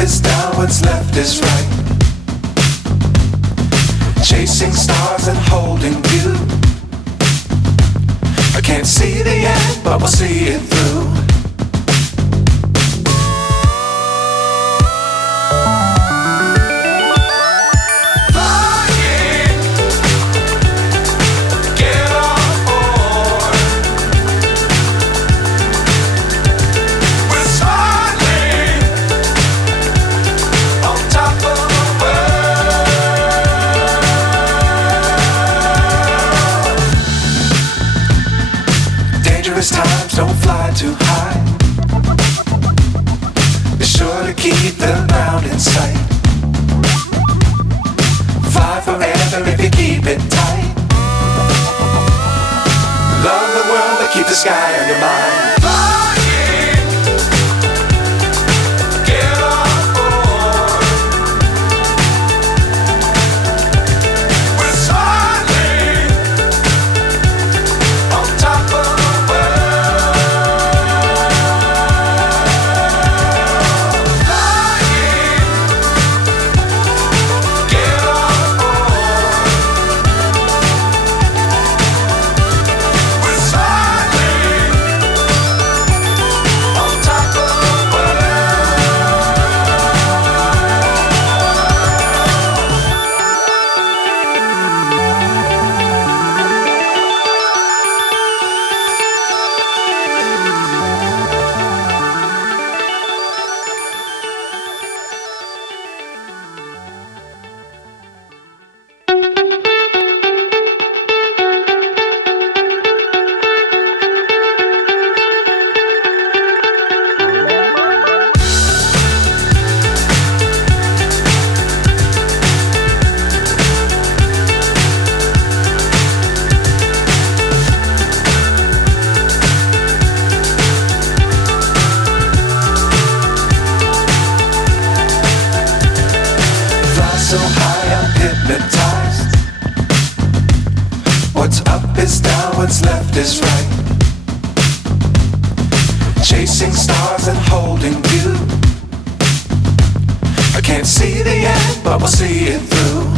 is down, what's left is right. Chasing stars and holding you. I can't see the end, but we'll see it through. Times don't fly too high. Be sure to keep the ground in sight. Fly forever if you keep it tight. Love the world but keep the sky on your mind. So high I'm hypnotized. What's up is down, what's left is right. Chasing stars and holding you. I can't see the end, but we'll see it through.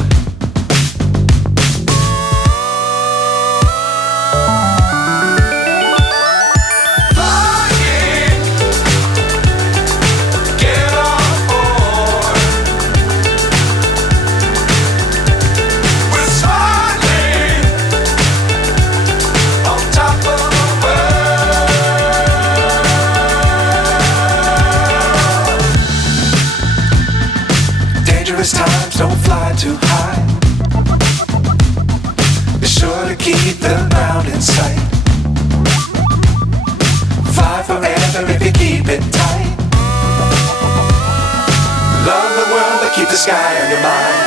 Times don't fly too high. Be sure to keep the ground in sight. Fly forever if you keep it tight. Love the world but keep the sky on your mind.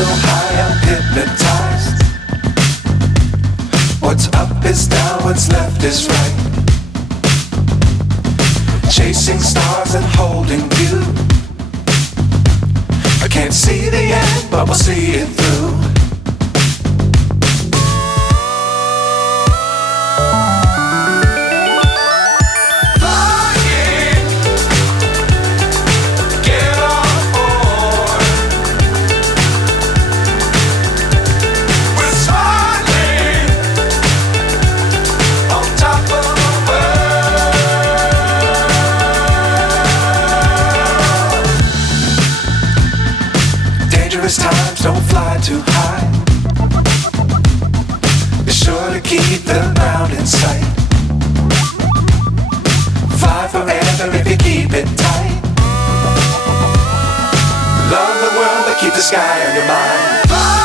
So high I'm hypnotized. What's up is down, what's left is right. Chasing stars and holding you. I can't see the end, but we'll see it through. to keep the ground in sight. Fly forever if you keep it tight. Love the world but keep the sky on your mind. Fly